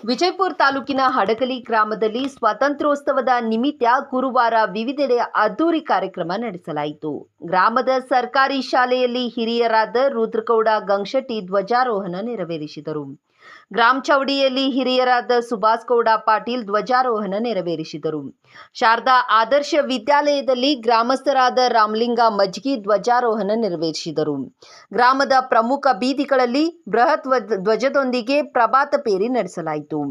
ವಿಜಯಪುರ ತಾಲೂಕಿನ ಹಡಗಲಿ ಗ್ರಾಮದಲ್ಲಿ ಸ್ವಾತಂತ್ರ್ಯೋತ್ಸವದ ನಿಮಿತ್ತ ಗುರುವಾರ ವಿವಿಧೆಡೆ ಅದ್ದೂರಿ ಕಾರ್ಯಕ್ರಮ ನಡೆಸಲಾಯಿತು. ಗ್ರಾಮದ ಸರ್ಕಾರಿ ಶಾಲೆಯಲ್ಲಿ ಹಿರಿಯರಾದ ರುದ್ರಗೌಡ ಗಂಗಶೆಟ್ಟಿ ಧ್ವಜಾರೋಹಣ ನೆರವೇರಿಸಿದರು. ಗ್ರಾಮ ಚೌಡಿಯಲ್ಲಿ ಹಿರಿಯರಾದ ಸುಭಾಸ್ ಗೌಡ ಪಾಟೀಲ್ ಧ್ವಜಾರೋಹಣ ನೆರವೇರಿಸಿದರು. ಶಾರದಾ ಆದರ್ಶ ವಿದ್ಯಾಲಯದಲ್ಲಿ ಗ್ರಾಮಸ್ಥರಾದ ರಾಮಲಿಂಗ ಮಜ್ಗಿ ಧ್ವಜಾರೋಹಣ ನೆರವೇರಿಸಿದರು. ಗ್ರಾಮದ ಪ್ರಮುಖ ಬೀದಿಗಳಲ್ಲಿ ಬೃಹತ್ ಧ್ವಜದೊಂದಿಗೆ ಪ್ರಭಾತ ಪೇರಿ ನಡೆಸಲಾಯಿತು.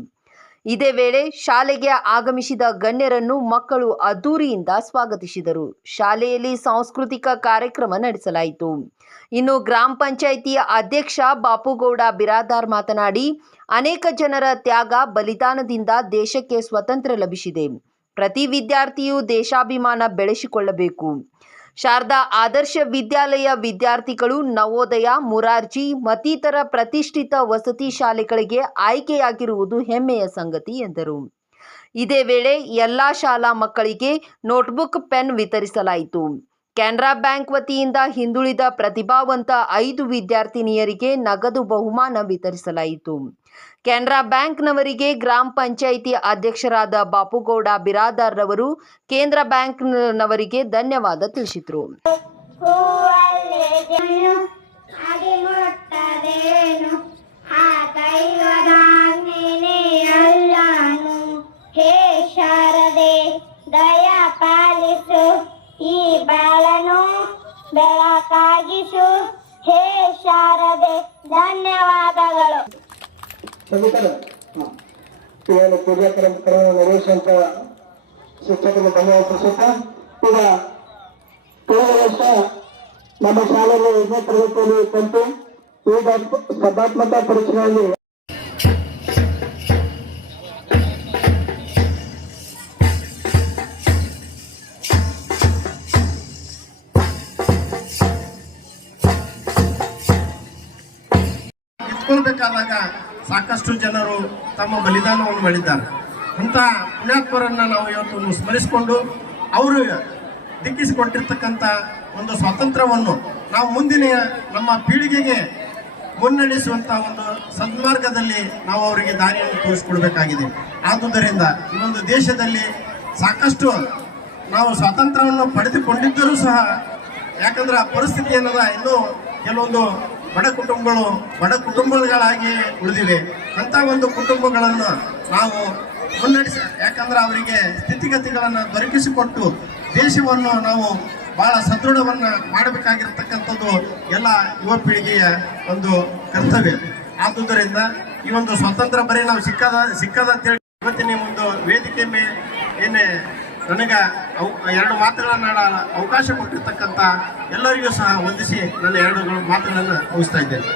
ಇದೇ ವೇಳೆ ಶಾಲೆಗೆ ಆಗಮಿಸಿದ ಗಣ್ಯರನ್ನು ಮಕ್ಕಳು ಅದ್ದೂರಿಯಿಂದ ಸ್ವಾಗತಿಸಿದರು. ಶಾಲೆಯಲ್ಲಿ ಸಾಂಸ್ಕೃತಿಕ ಕಾರ್ಯಕ್ರಮ ನಡೆಸಲಾಯಿತು. ಇನ್ನು ಗ್ರಾಮ ಪಂಚಾಯಿತಿ ಅಧ್ಯಕ್ಷ ಬಾಪುಗೌಡ ಬಿರಾದಾರ್ ಮಾತನಾಡಿ, ಅನೇಕ ಜನರ ತ್ಯಾಗ ಬಲಿದಾನದಿಂದ ದೇಶಕ್ಕೆ ಸ್ವಾತಂತ್ರ್ಯ ಲಭಿಸಿದೆ. ಪ್ರತಿ ವಿದ್ಯಾರ್ಥಿಯು ದೇಶಾಭಿಮಾನ ಬೆಳೆಸಿಕೊಳ್ಳಬೇಕು. ಶಾರದಾ ಆದರ್ಶ ವಿದ್ಯಾಲಯ ವಿದ್ಯಾರ್ಥಿಗಳು ನವೋದಯ, ಮುರಾರ್ಜಿ ಮತ್ತಿತರ ಪ್ರತಿಷ್ಠಿತ ವಸತಿ ಶಾಲೆಗಳಿಗೆ ಆಯ್ಕೆಯಾಗಿರುವುದು ಹೆಮ್ಮೆಯ ಸಂಗತಿ ಎಂದರು. ಇದೇ ವೇಳೆ ಎಲ್ಲಾ ಶಾಲಾ ಮಕ್ಕಳಿಗೆ ನೋಟ್ಬುಕ್, ಪೆನ್ ವಿತರಿಸಲಾಯಿತು. ಕೆನರಾ ಬ್ಯಾಂಕ್ ವತಿಯಿಂದ ಹಿಂದುಳಿದ ಪ್ರತಿಭಾವಂತ 5 ವಿದ್ಯಾರ್ಥಿನಿಯರಿಗೆ ನಗದು ಬಹುಮಾನ ವಿತರಿಸಲಾಯಿತು. ಕೆನರಾ ಬ್ಯಾಂಕ್ನವರಿಗೆ ಗ್ರಾಮ ಪಂಚಾಯಿತಿ ಅಧ್ಯಕ್ಷರಾದ ಬಾಪುಗೌಡ ಬಿರಾದಾರ್ ರವರು ಕೇಂದ್ರ ಬ್ಯಾಂಕ್ನವರಿಗೆ ಧನ್ಯವಾದ ತಿಳಿಸಿದರು. ಈ ಬಾಳನು ಬೆಳಕಾಗಿಸು, ಹೇ ಶಾರದೆ ಧನ್ಯವಾದಗಳು. ಏನು ಪೂಜಾ ಕಾರ್ಯಕ್ರಮ ನಿರ್ವಹಿಸುವಂತ ಶಿಕ್ಷಕರಿಗೆ ಧನ್ಯವಾದ ತಿಳಿಸುತ್ತಾ, ಈಗ ಕಳೆದ ವರ್ಷ ನಮ್ಮ ಶಾಲೆಯಲ್ಲಿ 5ನೇ ತರಗತಿಯಲ್ಲಿ ಕಲಿತು ಈಗ ಸ್ಪರ್ಧಾತ್ಮಕ ಪರೀಕ್ಷೆಗಳಲ್ಲಿ ಬೇಕಾದಾಗ ಸಾಕಷ್ಟು ಜನರು ತಮ್ಮ ಬಲಿದಾನವನ್ನು ಮಾಡಿದ್ದಾರೆ. ಅಂತ ಪುಣ್ಯಾತ್ಮರನ್ನ ನಾವು ಇವತ್ತು ಸ್ಮರಿಸಿಕೊಂಡು ಅವರು ದಿಕ್ಕಿಸಿಕೊಟ್ಟಿರ್ತಕ್ಕಂಥ ಒಂದು ಸ್ವಾತಂತ್ರ್ಯವನ್ನು ನಾವು ಮುಂದಿನ ನಮ್ಮ ಪೀಳಿಗೆಗೆ ಮುನ್ನಡೆಸುವಂಥ ಒಂದು ಸನ್ಮಾರ್ಗದಲ್ಲಿ ನಾವು ಅವರಿಗೆ ದಾರಿಯನ್ನು ತೋರಿಸಿಕೊಡ್ಬೇಕಾಗಿದೆ. ಆದುದರಿಂದ ಈ ಒಂದು ದೇಶದಲ್ಲಿ ಸಾಕಷ್ಟು ನಾವು ಸ್ವಾತಂತ್ರ್ಯವನ್ನು ಪಡೆದುಕೊಂಡಿದ್ದರೂ ಸಹ, ಯಾಕಂದ್ರೆ ಆ ಪರಿಸ್ಥಿತಿ ಏನದ ಇನ್ನೂ ಕೆಲವೊಂದು ಬಡ ಕುಟುಂಬಗಳಾಗಿ ಉಳಿದಿವೆ. ಅಂಥ ಒಂದು ಕುಟುಂಬಗಳನ್ನು ನಾವು ಮುನ್ನಡೆಸಿ, ಯಾಕಂದ್ರೆ ಅವರಿಗೆ ಸ್ಥಿತಿಗತಿಗಳನ್ನು ದೊರಕಿಸಿಕೊಟ್ಟು ದೇಶವನ್ನು ನಾವು ಬಹಳ ಸದೃಢವನ್ನು ಮಾಡಬೇಕಾಗಿರ್ತಕ್ಕಂಥದ್ದು ಎಲ್ಲ ಯುವ ಪೀಳಿಗೆಯ ಒಂದು ಕರ್ತವ್ಯ. ಆದುದರಿಂದ ಈ ಒಂದು ಸ್ವಾತಂತ್ರ್ಯ ಬರೀ ನಾವು ಸಿಕ್ಕದ ಅಂತೇಳಿ ಇವತ್ತಿನ ಒಂದು ವೇದಿಕೆ ಮೇಲೆ ಏನೇ ನನಗೆ 2 ಮಾತುಗಳನ್ನು ಅವಕಾಶ ಕೊಟ್ಟಿರ್ತಕ್ಕಂಥ ಎಲ್ಲರಿಗೂ ಸಹ ವಂದಿಸಿ ನನ್ನ 2 ಮಾತುಗಳನ್ನು ಮುಗಿಸ್ತಾ ಇದ್ದೇನೆ.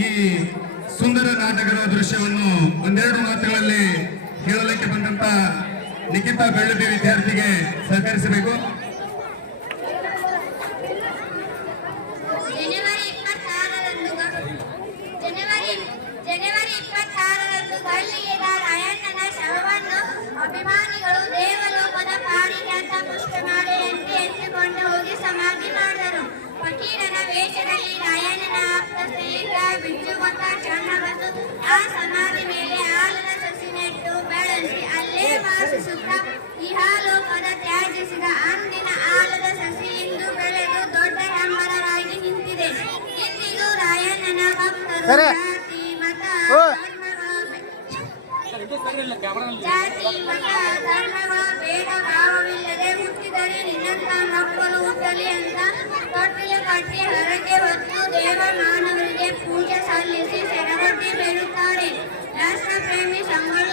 ಈ ಸುಂದರ ನಾಟಕದ ದೃಶ್ಯವನ್ನು ಒಂದೆರಡು ಮಾತುಗಳಲ್ಲಿ ಹೇಳಲಿಕ್ಕೆ ಬಂದಂತ ನಿಖಿತಾ ಬೆಳ್ಳುಬಿ ವಿದ್ಯಾರ್ಥಿಗೆ ಸಹಕರಿಸಬೇಕು. ಜನವರಿ 26ರಂದು ಗಲ್ಲಿಗೆದ ರಾಯಣ್ಣನ ಶವವನ್ನು ಅಭಿಮಾನಿಗಳು ದೇವಲೋಕದ ಪಾರಿಜಾತ ಪುಷ್ಪಮಾಲೆಯಂತೆ ಎತ್ತಿಕೊಂಡು ಹೋಗಿ ಸಮಾಧಿ ಮಾಡಿದರು. ಫಕೀರನ ವೇಷದಲ್ಲಿ ರಾಯಣ್ಣನ ಆಪ್ತ ಸ್ನೇಹಿತ ಬಿಚ್ಚುಗೊಂಡ ಚನ್ನಬಸು ಆ ಸಮಾಧಿ ಮೇಲೆ ಆಲದ ಸಸಿ ನೆಟ್ಟು ಬೆಳೆಸಿ ಅಲ್ಲೇ ವಾಸಿಸುತ್ತಾ ಇಹಾಲೋಕದ ತ್ಯಾಜಿಸಿದ ಅಂದಿನ ಆಲದ ಸಸಿ ಇಂದು ಬೆಳೆದು ದೊಡ್ಡ ಹೆಮ್ಮರವಾಗಿ ನಿಂತಿದೆ. ಇಂದಿಗೂ ರಾಯಣ್ಣನ ಭಕ್ತರು ಜಾತಿ ಮತ ಧರ್ಮಗಳ ಭೇದ ಭಾವವಿಲ್ಲದೆ ಹುಟ್ಟಿದರೆ ನಿನ್ನಂತ ಮಕ್ಕಳು ಹುಟ್ಟಲಿ ಅಂತ ತೊಟ್ಟಿಲು ಕಟ್ಟಿ ಹರಕೆ ಹೊತ್ತು ದೇವ ಮಾನವರಿಗೆ ಪೂಜೆ ಸಲ್ಲಿಸಿ ಸೆರಗಟ್ಟಿ ಬೇಡುತ್ತಾರೆ. ರಾಷ್ಟ್ರ ಪ್ರೇಮಿ ಸಂಗೊಳ್ಳಿ